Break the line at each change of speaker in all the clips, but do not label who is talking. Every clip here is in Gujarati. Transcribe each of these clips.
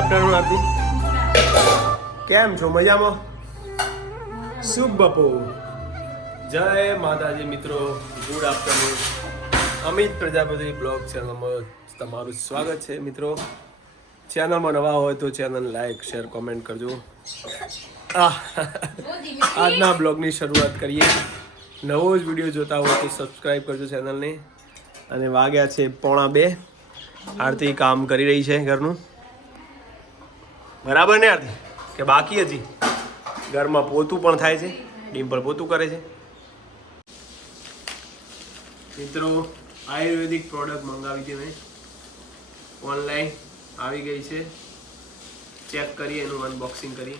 આફ્ટરનૂન આરતી કેમ છો? મજામાં? શુભ બપોર જય માતાજી મિત્રો. Good afternoon Amit Prajapati blog ચેનલમાં તમારું સ્વાગત છે મિત્રો. ચેનલમાં નવા હોય તો ચેનલ લાઈક, શેર, કોમેન્ટ કરજો. આજના બ્લોગની શરૂઆત કરીએ. નવો જ વીડિયો જોતા હોય તો સબસ્ક્રાઈબ કરજો ચેનલને. અને વાગ્યા છે પોણા બે. આરતી કામ કરી રહી છે ઘરનું. બરાબર ને આરતી? કે બાકી હજી? ઘરમાં પોતું પણ થાય છે ડિમ્પલ પોતું કરે છે. મિત્રો, આયુર્વેદિક પ્રોડક્ટ મંગાવી હતી મેં. ઓનલાઈન આવી ગઈ છે. ચેક કરીએ, એનું અનબોક્સિંગ કરી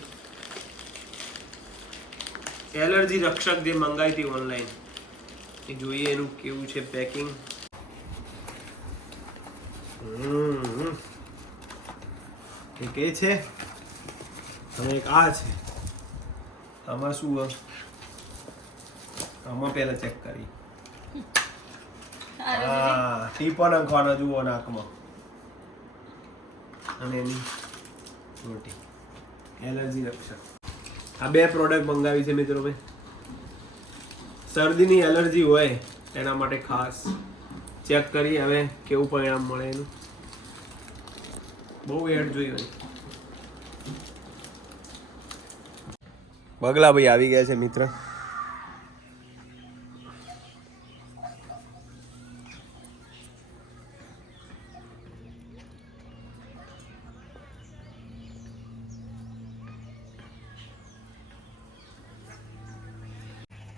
એલર્જી રક્ષક જે મંગાવી હતી ઓનલાઈન એ જોઈએ એનું કેવું છે પેકિંગ હમ. એક એ છે? અને એક આ છે. આમાં શું? આમાં પહેલા ચેક કરી. હા ટીપો નાખવાના જુઓ નાકમાં. અને એની રોટી. એલર્જી રક્ષક. આ બે પ્રોડક્ટ મંગાવી છે મિત્રો મેં. શરદીની એલર્જી હોય એના માટે ખાસ ચેક કરી હવે કેવું પરિણામ મળે એનું. બહુ એડ જોઈ હોય. બગલા ભાઈ આવી ગયા છે મિત્ર.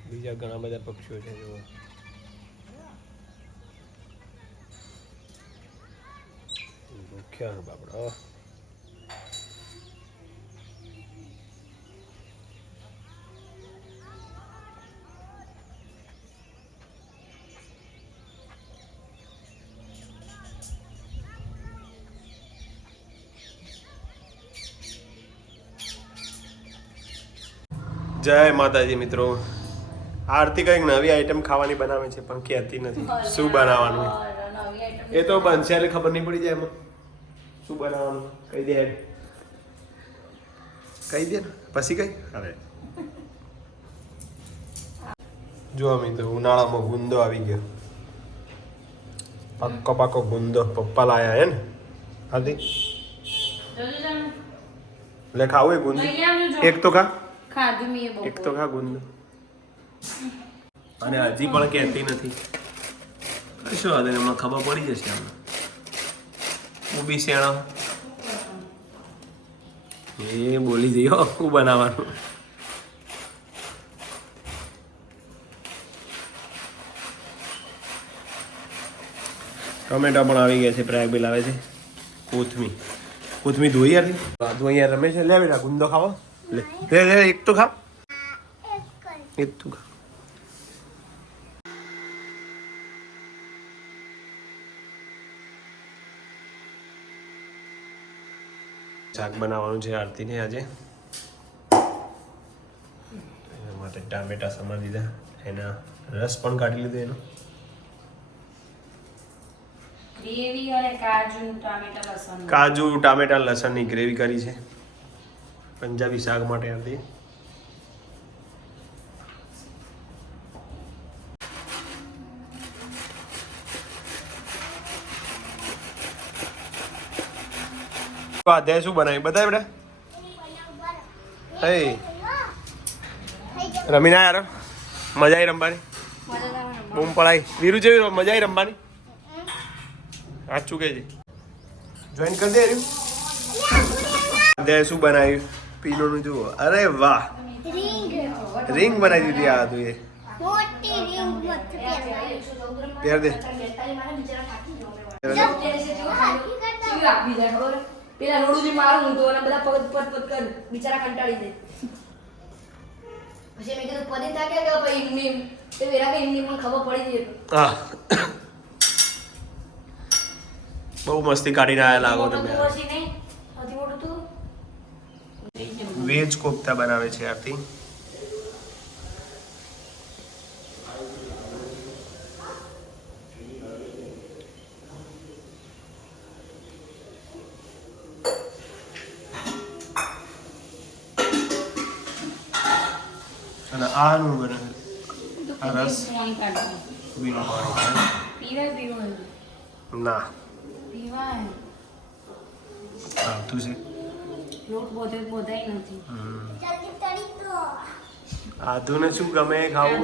બીજા ઘણા બધા પક્ષીઓ છે. મુખ્ય બાપડો જય માતાજી મિત્રો. આરતી કંઈક નવી આઈટમ ખાવાની બનાવે છે પણ કહેતી નથી. શું બનાવવાનું? એ તો બનશે એટલે ખબર નહીં પડી જાય એમાં. શું બનાવવાનું કહી દે કહી દે પછી કઈ અરે. જો મિત્રો ઉનાળામાં ગુંદો આવી ગયો. પાકો પાકો ગુંદો પપ્પા લાયા હે ને? હાથી એટલે ખાવું એ ગુંદો. એક તો ખા.
ખાધું મેં બહુ
એક તો ખા ગુંદ. અને હજી પણ કહેતી નથી. શું નહીં એમાં ખબર પડી જશે આમને હું બી શેણા એ બોલી જઈ હો બનાવવાનું. ટમેટા પણ આવી ગયા છે પ્રયાગબેલ આવે છે. કોથમી. કોથમી ધોઈ યાર. બાજુ અહીંયા રમે છે. લે બેટા, ગુંદો ખાવો. લે લે, એક તો ખા. એક તો ખા. શાક બનાવવાનું છે આરતીને આજે. એના માટે ટામેટા સમા દીધા. એના રસ પણ કાઢી લીધો એનો.
કાજુ ટામેટા લસણ
કાજુ ટામેટા લસણની ગ્રેવી કરી છે. પંજાબી શાક માટે આરતી. દે શું બનાવ્યું? બધા બેટા. હે. રમીના યાર મજા આવી રમવાની. બૂમ પડાઈ વીરુ જેવી મજા આવી રમવાની. સાચું કે છે જોઈન કરી દે રહ્યું દે શું બનાવ્યું? પીલોનું જુઓ. અરે વાહ.
રિંગ
રિંગ બનાવી દીધી આ તું એ. પહેર દે.
પેલા રોડું મારું હું તો અને બધા પગ પત પગ કર બિચારા કંટાળી જાય. પછી મેં કીધું પદી થાકે કે ભાઈ ઇમની તે વેરા કે ઇમની પણ ખબર પડી ગઈ
હા. બહુ મસ્તી કાઢીને આયા લાગો તમે
મોટું
વેજ કોફતા બનાવે છે આરતી. આનું બને આ રસ? વીનું પાણી ના
પીવાય
આવતું છે આધુને શું ગમે ખાવું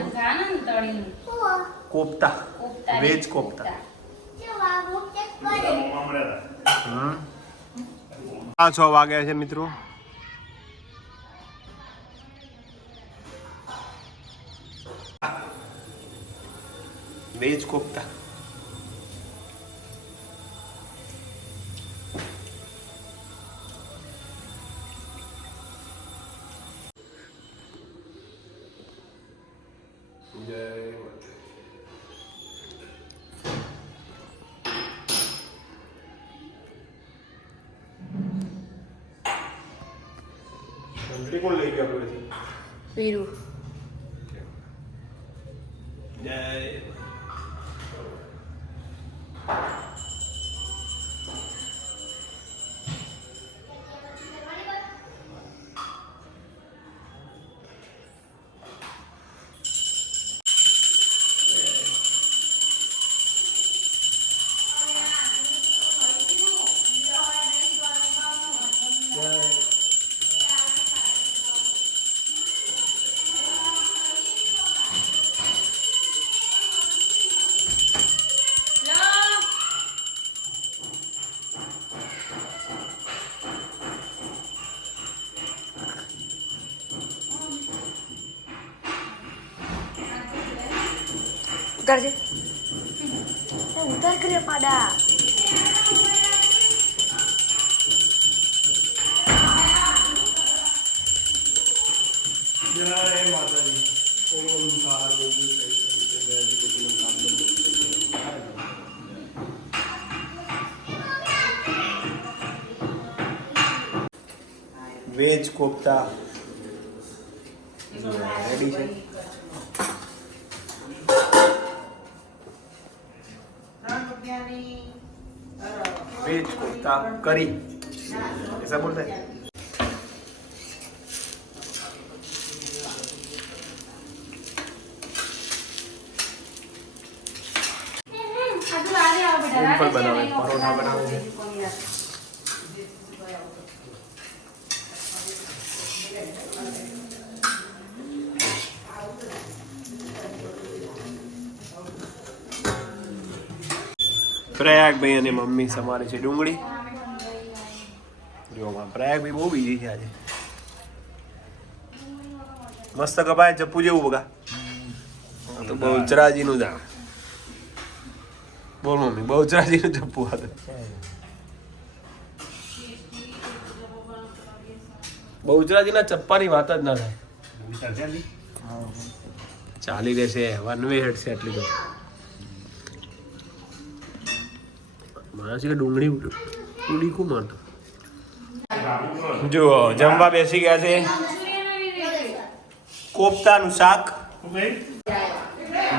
કોફતા વેજ કોફતા.
આ
છ વાગ્યા છે મિત્રો વેજ કોફતા. કોણ લઈ ગયા આપણે
ઉતારજે એ ઉતાર કરે પાડા
જય માતાજી ઓમકાર બોલું જય ગુરુનું કામ વેજ કોફતા રેડી છે वेज कोफ्ता करी ऐसा बोलते हैं પ્રયાગભાઈ અને મમ્મી સમારે છે ડુંગળી. જો પ્રયાગભાઈ બહુ બીજી છે આજે. મસ્ત કપાય ચપ્પુ જેવું બગા. તો બહુચરાજીનું જ આ બોલ મમ્મી બહુચરાજીનું ચપ્પુ આ બહુચરાજીના ચપ્પાની વાત જ ના થાય. ચાલી રહેશે વન વે હેડશે એટલી તો છે કે ડુંગળી ઉડી કું મારતો. જુઓ જમવા બેસી ગયા છે. કોફતાનું શાક.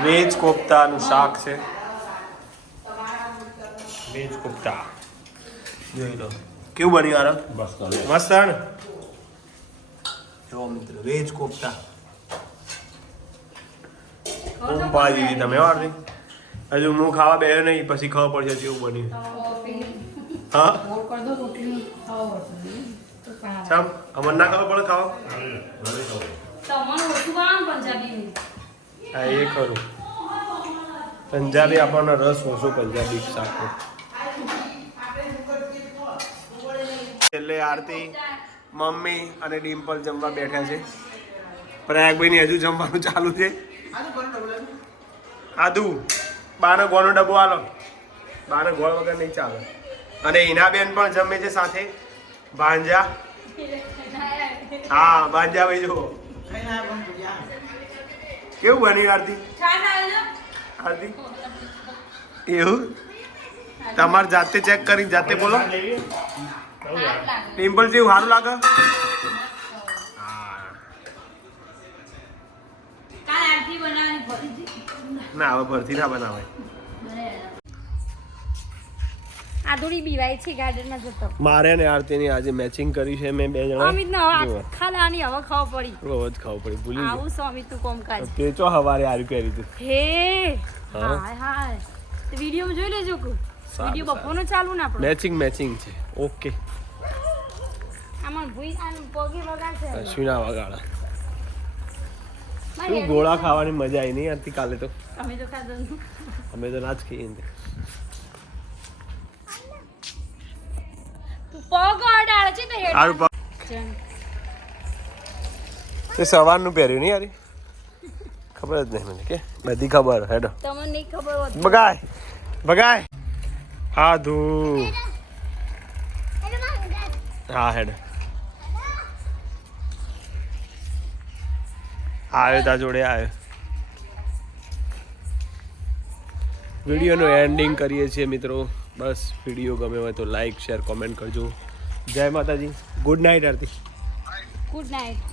વેજ કોફતાનું શાક છે. વેજ કોફતા. જોઈ લો. કેવું બન્યું આરો મસ્ત ને. જો મિત્ર વેજ કોફતા. ઓમ પાજી તમે વારથી હજુ હું ખાવા બેહ્યો નહીં, પછી ખબર પડશે કેવું બન્યું. હા. સામ અમર ના ખબર પડે ખાવા? હા, એ ખરું. પંજાબી આપણને રસ ઓછો પંજાબી શાકનો. છેલ્લે આરતી, મમ્મી અને ડિમ્પલ જમવા બેઠા છે. પ્રયાગભાઈ ની હજુ જમવાનું ચાલુ છે. આદુ. બાનો ગોળનો ડબ્બો આલો. બાનો ગોળ વગર નહીં ચાલે. અને હિનાબેન પણ જમે છે સાથે. ભાંજા. હા ભાંજા ભાઈ જુઓ. કેવું બન્યું આરતી? આરતી? એવું? તમારે જાતે ચેક કરી જાતે બોલો. પિમ્પલ જેવું સારું લાગે હા.
કાલ આરતી બનાવવાની ફરીથી
ના હવે ભરતી ના બનાવે
આદુડી બીવાય છે ગાર્ડનમાં જતો.
મારે ને આરતીની આજે મેચિંગ કરી છે મેં બે જણા.
અમિત ને ખાલાની હવે ખાવ પડી.
રોજ ખાવું પડે ભૂલી
આવું સો અમિત તું કોમકાજ?
તે ચો હવારે આરી પહેરી હતી
હે હાય હાય. તો વીડિયો જોઈ લેજો કુ વીડિયો બપોરનો ચાલુ ને
મેચિંગ મેચિંગ છે. ઓકે
આમાં ભૂઈ પગે
વગાડા. શું ગોળા ખાવાની મજા આવી નહીં હતી કાલે તો.
અમે તો ખાધું
અમે તો ના જ ખાઈએ ને
તું.
સવારનું પહેર્યું નહીં યારી ખબર જ નહીં મને કે. બધી ખબર હેડો.
તમને નહીં ખબર હોત
બગાય બગાય હા હેડ. આવ્યો તા જોડે આવ્યો વિડીયોનું એન્ડિંગ કરીએ છીએ મિત્રો. બસ, વીડિયો ગમે હોય તો લાઈક શેર કોમેન્ટ કરજો. જય માતાજી. Good night Aarti.
Good night